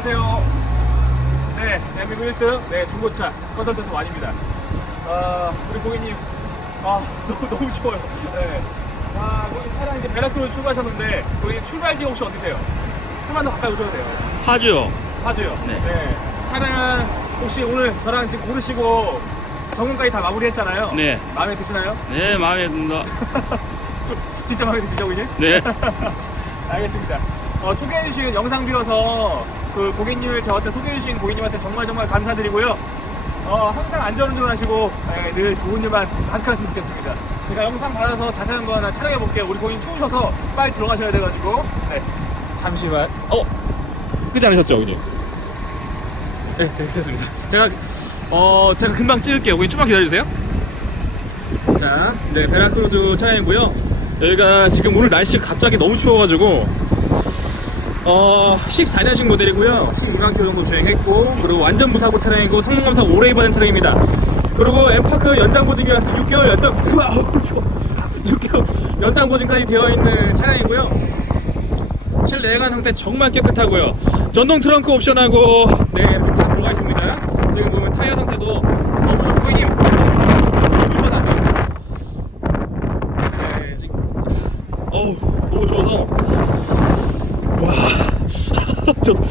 안녕하세요. 네, 대한민국 1등, 네, 중고차 컨설턴트 완입니다. 아, 우리 고객님, 아, 너무, 너무 좋아요. 네. 아, 고객님 차량 이제 베라크로 출발하셨는데, 고객님 출발지 혹시 어디세요? 좀만 더 가까이 오셔도 돼요. 하죠. 맞아요. 네. 차량 혹시 오늘 저랑 지금 고르시고 점검까지 다 마무리했잖아요. 네. 마음에 드시나요? 네, 마음에 든다. 진짜 마음에 드시죠, 고객님? 네. 알겠습니다. 어, 소개해주신 영상 빌어서 그 고객님을 저한테 소개해주신 고객님한테 정말 정말 감사드리고요. 어, 항상 안전운전 하시고 네, 늘 좋은 일만 가득하셨으면 좋겠습니다. 제가 영상 받아서 자세한 거 하나 촬영해 볼게요. 우리 고객님 추우셔서 빨리 들어가셔야 돼가지고. 네. 잠시만. 어? 끄지 않으셨죠, 고객님? 네, 네, 됐습니다. 제가, 어, 제가 금방 찍을게요. 고객님 좀만 기다려주세요. 자, 네, 베라크루즈 차량이고요. 여기가 지금 오늘 날씨가 갑자기 너무 추워가지고 어 14년식 모델이고요. 12만 킬로 정도 주행했고 그리고 완전 무사고 차량이고 성능 검사 오래 받은 차량입니다. 그리고 엠파크 연장 보증이라서 6개월 연장 우와 6개월 연장 보증까지 되어 있는 차량이고요. 실내관 상태 정말 깨끗하고요. 전동 트렁크 옵션하고 네 이렇게 다 들어가 있습니다. 지금 보면 타이어 상태도 너무 좋고 고객님 유선 안 되어 있어요 네, 지금 어우 너무 추워서 와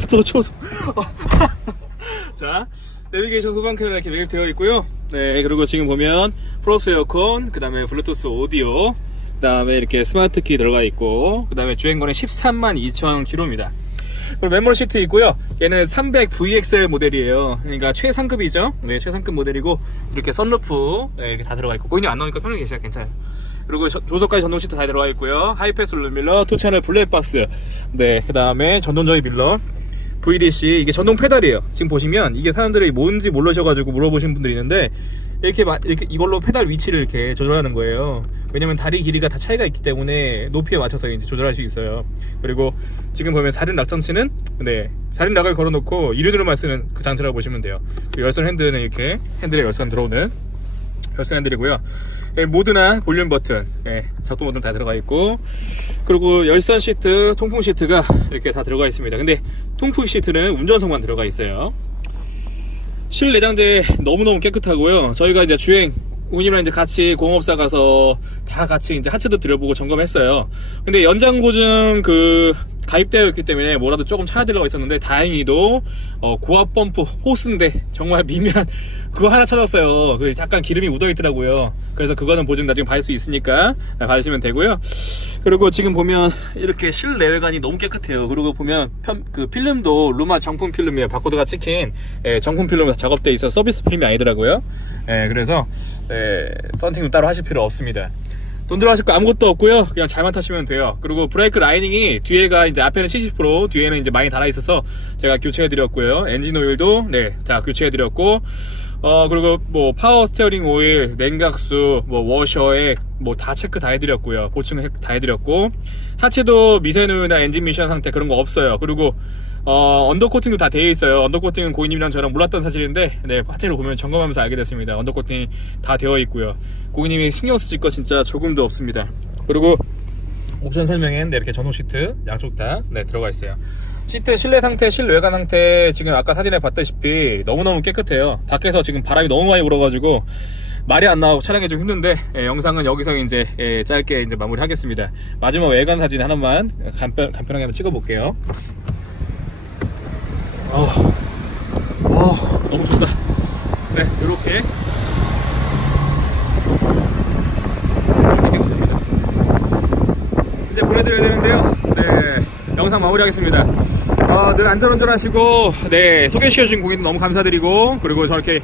저도 추워서. 자 내비게이션 후방 카메라 이렇게 매립되어 있고요. 네 그리고 지금 보면 프로스 에어컨 그 다음에 블루투스 오디오 그 다음에 이렇게 스마트 키 들어가 있고 그 다음에 주행거리 13만 2천 킬로입니다 그리고 맨몰 시트 있고요. 얘는 300VXL 모델이에요. 그러니까 최상급이죠? 네 최상급 모델이고 이렇게 선루프 네, 이렇게 다 들어가 있고 고객님 안 나오니까 편하게 계셔야 괜찮아요. 그리고 저- 조석까지 전동 시트 다 들어가 있고요. 하이패스 룰밀러 투 채널 블랙박스. 네그 다음에 전동적인 밀러 VDC 이게 전동 페달이에요. 지금 보시면 이게 사람들이 뭔지 모르셔가지고 물어보신 분들이 있는데 이렇게, 마- 이렇게 이걸로 페달 위치를 이렇게 조절하는 거예요. 왜냐면 다리 길이가 다 차이가 있기 때문에 높이에 맞춰서 이제 조절할 수 있어요. 그리고 지금 보면 4륜 락 장치는 네 4륜 락을 걸어놓고 2륜으로만 쓰는 그 장치라고 보시면 돼요. 그리고 열선 핸들은 이렇게 핸들에 열선 들어오는 열선 핸들이고요. 예, 모드나 볼륨 버튼. 예, 작동 버튼 다 들어가 있고. 그리고 열선 시트 통풍 시트가 이렇게 다 들어가 있습니다. 근데 통풍 시트는 운전석만 들어가 있어요. 실내장재 너무너무 깨끗하고요. 저희가 이제 주행 운이랑 이제 같이 공업사 가서 다 같이 이제 하체도 들여보고 점검했어요. 근데 연장 보증 그 가입되어 있기 때문에 뭐라도 조금 들어가 있었는데 다행히도 어, 고압 펌프 호스인데 정말 미미한 그거 하나 찾았어요. 그 약간 기름이 묻어 있더라고요. 그래서 그거는 보증 나중에 받을 수 있으니까 받으시면 되고요. 그리고 지금 보면 이렇게 실내외관이 너무 깨끗해요. 그리고 보면 편, 그 필름도 루마 정품 필름이에요. 바코드가 찍힌 예, 정품 필름으로 작업되어 있어 서비스 필름이 아니더라고요. 예, 그래서 예, 썬팅도 따로 하실 필요 없습니다 돈 들어가실 거 아무것도 없고요. 그냥 잘만 타시면 돼요. 그리고 브레이크 라이닝이 뒤에가 이제 앞에는 70% 뒤에는 이제 많이 달아 있어서 제가 교체해 드렸고요. 엔진 오일도 네자 교체해 드렸고 어 그리고 뭐 파워 스티어링 오일 냉각수 뭐 워셔액 뭐 다 체크 다 해드렸고요. 보충 다 해드렸고 하체도 미세누유나 엔진 미션 상태 그런 거 없어요. 그리고 어, 언더코팅도 다 되어 있어요. 언더코팅은 고객님이랑 저랑 몰랐던 사실인데, 네, 파트를 보면 점검하면서 알게 됐습니다. 언더코팅이 다 되어 있고요. 고객님이 신경 쓰실 거 진짜 조금도 없습니다. 그리고 옵션 설명엔 네, 이렇게 전용 시트 양쪽 다 네, 들어가 있어요. 시트 실내 상태, 실외관 상태 지금 아까 사진에 봤다시피 너무너무 깨끗해요. 밖에서 지금 바람이 너무 많이 불어가지고 말이 안 나오고 촬영이 좀 힘든데 예, 영상은 여기서 이제 예, 짧게 이제 마무리하겠습니다. 마지막 외관 사진 하나만 간편, 간편하게 한번 찍어볼게요. 어, 어, 너무 좋다. 네, 이렇게. 이제 보내드려야 되는데요. 네, 영상 마무리하겠습니다. 어, 늘 안전운전 하시고, 네, 소개시켜주신 고객님 너무 감사드리고, 그리고 저렇게,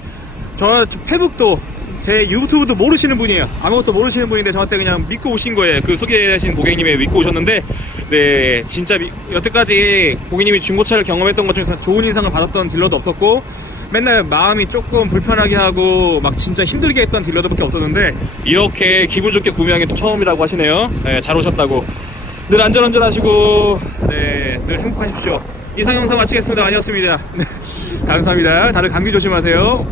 저 페북도, 제 유튜브도 모르시는 분이에요. 아무것도 모르시는 분인데 저한테 그냥 믿고 오신 거예요. 그 소개하신 고객님의 믿고 오셨는데, 네, 진짜 미- 여태까지 고객님이 중고차를 경험했던 것 중에서 좋은 인상을 받았던 딜러도 없었고, 맨날 마음이 조금 불편하게 하고 막 진짜 힘들게 했던 딜러들밖에 없었는데 이렇게 기분 좋게 구매한 게 또 처음이라고 하시네요. 네, 잘 오셨다고. 늘 안전운전 하시고 네, 늘 행복하십시오. 이상 영상 마치겠습니다. 아니었습니다. 네, 감사합니다. 다들 감기 조심하세요.